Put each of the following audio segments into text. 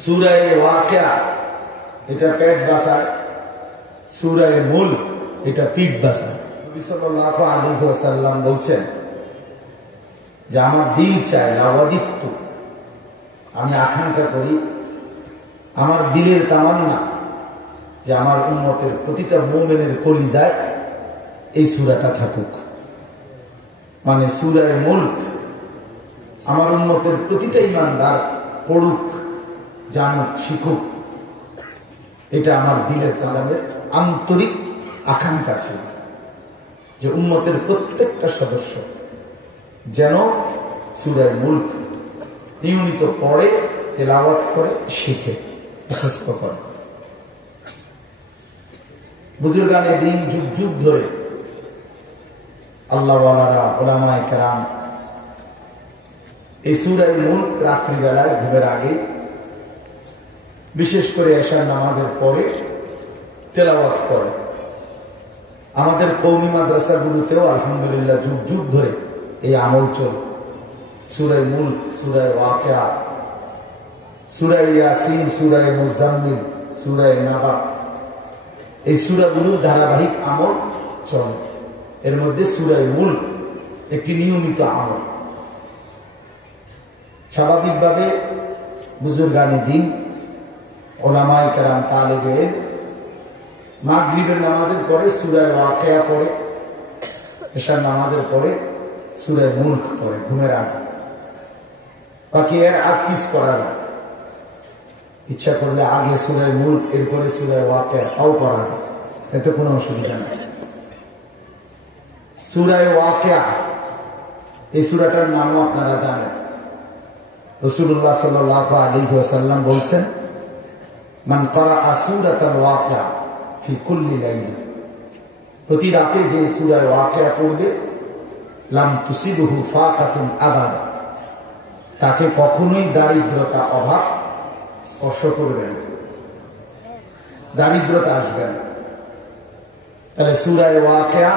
সূরা ওয়াকিয়া এটা পেট বাঁচায়, সূরা মুলক এটা পিঠ বাঁচায়। নবী সাল্লাল্লাহু আলাইহি ওয়াসাল্লাম বলছেন যে আমার দিল চায়, লাওয়াদিত্তু, আমি আকাঙ্ক্ষা করি, আমার দিলের তামান্না যে আমার উম্মতের প্রতিটা মুমিনের কলিজায় এই সূরাটা থাকুক। মানে সূরা মুলক আমার উম্মতের প্রতিটা ঈমানদার পড়ুক, জানুক, শিখুক, এটা আমার দিলের সালামের আন্তরিক আকাঙ্ক্ষা ছিল যে উম্মতের প্রত্যেকটা সদস্য যেন সূরা মুলক নিয়মিত পড়ে, তেলাওয়াত করে, শিখে, মুখস্থ করে। বুজুর্গানে দিন যুগ যুগ ধরে আল্লাহ ওয়ালারা, উলামায়ে কেরাম এই সূরা মুলক রাত্রিবেলায় ঘুমের আগে, বিশেষ করে এশার নামাজের পরে তেলাওয়াত করে। আমাদের কওমি মাদ্রাসাগুলোতেও আলহামদুলিল্লাহ যুগ যুগ ধরে এই আমল চলে। সূরা মুলক, সূরা ওয়াকিয়া, সূরা ইয়াসিন, সূরা মুজাম্মিল, সূরা নাবা, এই সূরাগুলোর ধারাবাহিক আমল চলে। এর মধ্যে সূরা মুলক একটি নিয়মিত আমল। স্বাভাবিকভাবে বুজুর্গানে দিন, উলামায়ে কেরাম, তালেবে ইলম মাগরিবের নামাজের পরে সূরা ওয়াকিয়া পড়ে, এশার নামাজের পরে সূরা মুলক পড়ে ঘুমের আগে। বাকি এর আগ পিছ করা যায়, ইচ্ছা করলে আগে সূরা মুলক এরপরে সূরা ওয়াকিয়া তাও পড়া যায়, এতে কোনো অসুবিধা নেই। সূরা ওয়াকিয়া এই সূরাটার নামও আপনারা জানেন। রাসূলুল্লাহ সাল্লাল্লাহু আলাইহি ওয়াসাল্লাম বলছেন, মান ক্বারাআ সূরাতাল ওয়াকিয়া ফি কুল্লি লাইলা, প্রতি রাতে যে সূরা ওয়াকিয়া পড়বে, লাম তুসিবহু ফাকাতুন আবাদা, তাকে কখনোই দারিদ্রতা, অভাব স্পর্শ করবে না, দারিদ্রতা আসবে না। তাহলে সূরা ওয়াকিয়া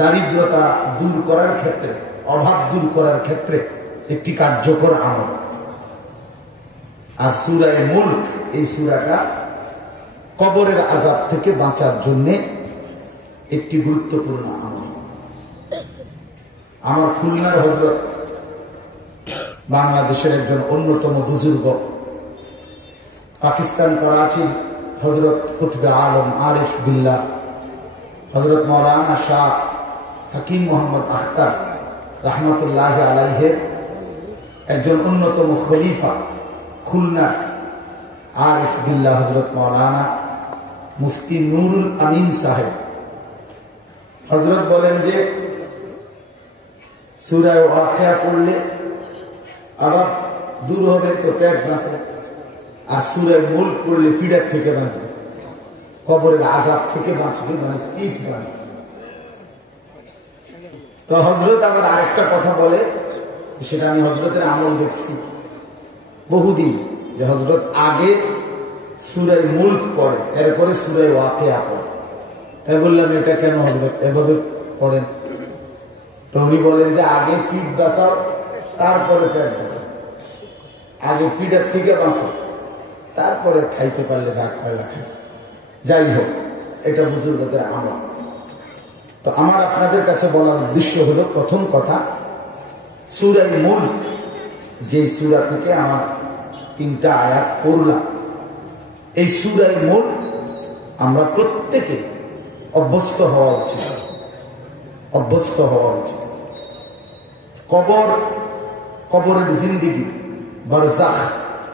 দারিদ্রতা দূর করার ক্ষেত্রে, অভাব দূর করার ক্ষেত্রে একটি কার্যকর আমল। আর সূরা মুলক এই সূরাটা কবরের আযাব থেকে বাঁচার জন্য একটি গুরুত্বপূর্ণ আমল। আমার খুলনার হযরত, বাংলাদেশের একজন অন্যতম বুজুর্গ, পাকিস্তান করাচির হযরত কুতুবে আলম আরিফ বিল্লাহ হযরত মাওলানা শাহ হাকিম মোহাম্মদ আখতার রাহমাতুল্লাহি আলাইহির একজন অন্যতম খলিফা, খুলনার আরিফ বিল্লাহ হযরত মাওলানা মুফতি নুরুল আমিন সাহেব হযরত বলেন যে সূরা ওয়াকিয়া পড়লে আবার দূর হবে তো পেট বাঁচে, আর সূরা মুলক পড়লে পিড়ার থেকে বাঁচবে, কবরের আযাব থেকে বাঁচবে, মানে পিঠ বাঁচবে। তো হযরত আবার আরেকটা কথা বলে, সেটা আমি হযরতের আমল দেখছি বহুদিন, যে হযরত আগে সূরা মুলক পড়ে, এরপরে সূরা ওয়াকিয়া পড়ে। তাই বললাম এটা কেন হযরত এভাবে পড়েন? তো উনি বলেন যে আগে পিঠ বাঁচাও, তারপরে পেট বাঁচাও, আগে পিঠের থেকে বাঁচো, তারপরে খাইতে পারলে যা খাইলা খাই। যাই হোক, এটা বুজুর্গদের আমল। তো আমার আপনাদের কাছে বলার উদ্দেশ্য হলো, প্রথম কথা, সূরা মুলক যে সূরা থেকে আমার 3টা আয়াত পড়লাম, এই সূরা মুলক আমরা প্রত্যেকে অভ্যস্ত হওয়া উচিত, অভ্যস্ত হওয়া উচিত। কবরের জিন্দেগি, বারজাখ,